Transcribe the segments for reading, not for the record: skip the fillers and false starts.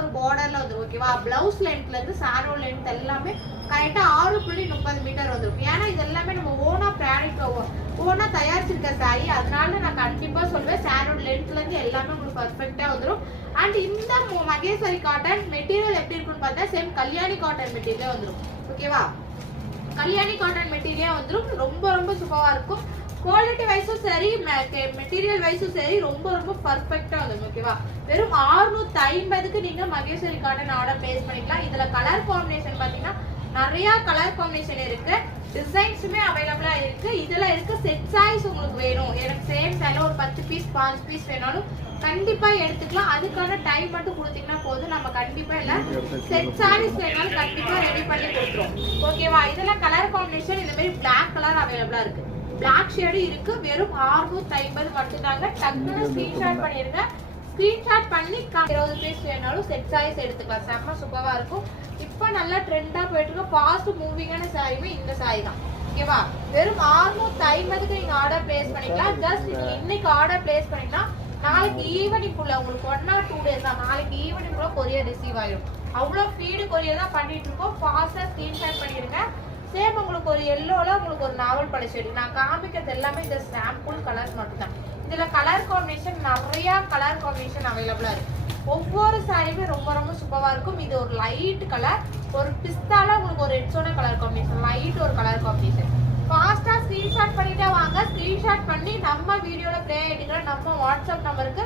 ஒரு பார்டர்ல வந்துடும். ஓகேவா? பிளவுஸ் லென்த்ல இருந்து சாரோ லென்த் எல்லாமே கரெக்டா 6.30 மீட்டர் வந்துடும். ஏன்னா இது எல்லாமே நம்ம ஓனா ப்ராடக்ட் ஓனா தயாரிச்சிருக்க சாரி. அதனால நான் கண்டிப்பா சொல்வேன் சாரோ லென்த்ல இருந்து எல்லாமே உங்களுக்கு பர்ஃபெக்டா வந்துடும். அண்ட் இந்த மகேஸ்வரி காட்டன் மெட்டீரியல் எப்படி இருக்குன்னு பார்த்தா சேம் கல்யாணி காட்டன் மெட்டீரியல் வந்துடும். ஓகேவா? கல்யாணி காட்டன் மெட்டீரியல் வந்துடும். ரொம்ப ரொம்ப சூப்பரா இருக்கும். குவாலிட்டி வைஸும் சரி மெட்டீரியல் வைஸும் சரி ரொம்ப ரொம்ப பர்ஃபெக்டா வந்துடும். ஓகேவா? வெறும் 650க்கு நீங்க மகேஸ்வரி காட்டன் ஆர்டர் பிளேஸ் பண்ணிக்கலாம். இதுல கலர் காம்பினேஷன் பாத்தீங்கன்னா நிறைய கலர் காம்பினேஷன் இருக்கு. டிசைன்ஸுமே அவைலபிளா இருக்கு. இதுல இருக்க செட் சாரீஸ் உங்களுக்கு வேணும், எனக்கு சேம் சாரில ஒரு 10 பீஸ் 5 பீஸ் வேணாலும் கண்டிப்பா எடுத்துக்கலாம். அதுக்கான டைம் மட்டும் கொடுத்தீங்கன்னா போதும். நம்ம கண்டிப்பா இல்ல செட் சாரீஸ் வேணாலும் கண்டிப்பா ரெடி பண்ணி கொடுத்துரும். ஓகேவா? இதெல்லாம் கலர் காம்பினேஷன் இந்த மாதிரி பிளாக் கலர் அவைலபிளா இருக்கு. பிளாக் ஷேடு இருக்கு. வெறும் 650 மட்டும்தாங்க. டக்குன்னு ஸ்கிரீன்ஷாட் பண்ணிருங்க. ஸ்கிரீன்ஷாட் பண்ணி 20 பீஸ் வேணாலும் செட் சாரீஸ் எடுத்துக்கலாம். செம்ம சூப்பரா இருக்கும். இப்ப நல்லா ட்ரெண்டா போயிட்டு இருக்க ஃபாஸ்ட் மூவிங்கான சாரியுமே இந்த சாரி தான். ஓகேவா? வெறும் 650க்கு நீங்க ஆர்டர் பிளேஸ் பண்ணிக்கலாம். ஜஸ்ட் நீங்க இன்னைக்கு ஆர்டர் பிளேஸ் பண்ணிக்கலாம். நாளைக்கு ஈவினிங் குள்ள உங்களுக்கு 1 or 2 days தான். நாளைக்கு ஈவினிங் குள்ள கொரியர் ரிசீவ் ஆயிடும். அவ்வளவு ஃபீடு கொரியர் தான் பண்ணிட்டு இருக்கோம். ஃபாஸ்டா ஸ்கிரீன்ஷாட் பண்ணிருங்க. சேம் உங்களுக்கு ஒரு எல்லோல உங்களுக்கு ஒரு நாவல் பழ ஷேடு. நான் காமிக்கிறது எல்லாமே இந்த சாம்பிள் கலர்ஸ் மட்டும் தான். இதுல கலர் காம்பினேஷன் நிறைய கலர் காம்பினேஷன் அவைலபிளா இருக்கு. ஒவ்வொரு சாரியுமே ரொம்ப ரொம்ப சூப்பரா இருக்கும். இது ஒரு லைட் கலர், ஒரு பிஸ்தால உங்களுக்கு ஒரு ரெட்ஸோட கலர் காம்பினேஷன், லைட் ஒரு கலர் காம்பினேஷன். ஃபாஸ்டா ஸ்கிரீன்ஷாட் பண்ணிட்டே வாங்க. ஸ்கிரீன்ஷாட் பண்ணி நம்ம வீடியோல ப்ளே ஆயிட்டீங்கன்னா நம்ம வாட்ஸ்அப் நம்பருக்கு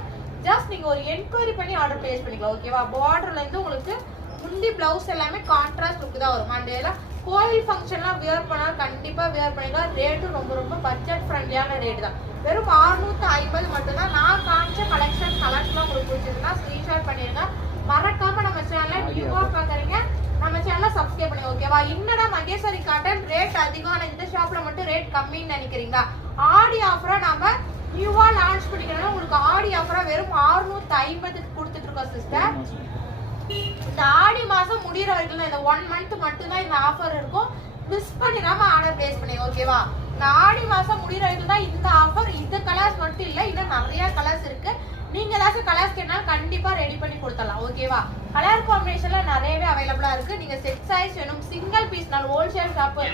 ஜஸ்ட் நீங்க ஒரு என்கொயரி பண்ணி ஆர்டர் பிளேஸ் பண்ணிக்கலாம். ஓகேவா? பார்டர்ல இருந்து உங்களுக்கு முந்தி பிளவுஸ் எல்லாமே கான்ட்ராஸ்ட் லுக் தான் வரும். மண்டேல கோவில் ஃபங்க்ஷன்லாம் வியர் பண்ணா கண்டிப்பா வியர் பண்ணிக்கலாம். ரேட்டும் ரொம்ப ரொம்ப பட்ஜெட் ஃப்ரெண்ட்லியான ரேட் தான். வெறும் 650 மட்டும் தான். நான் காமிச்ச கலெக்ஷன் கலர்ஸ்லாம் உங்களுக்கு பிடிச்சிருந்தா ஸ்கிரீன்ஷாட் பண்ணிருங்க. மறக்காம நம்ம சேனலை நியூவா பாக்குறீங்க, நம்ம சேனலை சப்ஸ்கிரைப் பண்ணுங்க. ஓகேவா? என்னடா மகேஸ்வரி காட்டன் ரேட் அதிகம், இந்த ஷாப்ல மட்டும் ரேட் கம்மின்னு நினைக்கிறீங்களா? ஆடி ஆஃபரா நாம நியூவா லான்ச் பண்ணிக்கிறோம். உங்களுக்கு ஆடி ஆஃபரா வெறும் 650க்கு கொடுத்துட்டு இருக்கோம் சிஸ்டர். இந்த ஆடி மாசம் முடிகிற வரைக்கும் இந்த 1 month மட்டும் தான் இந்த ஆஃபர் இருக்கும். மிஸ் பண்ணிடாம ஆர்டர் பிளேஸ் பண்ணுங்க. ஓகேவா? இந்த ஆடி மாசம் முடிகிற வரைக்கும் தான் இந்த ஆஃபர். இந்த கலர்ஸ் மட்டும் இல்ல, இன்னும் நிறைய கலர்ஸ் இருக்கு. நீங்க ஏதாச்சும் கலர்ஸ் கேட்டாலும் கண்டிப்பா ரெடி பண்ணி கொடுத்துடலாம். ஓகேவா? கலர் காம்பினேஷன்ல நிறையவே அவைலபிளா இருக்கு. நீங்க செட் சைஸ் வேணும், சிங்கிள் பீஸ்னாலும் ஹோல்சேல் ஷாப்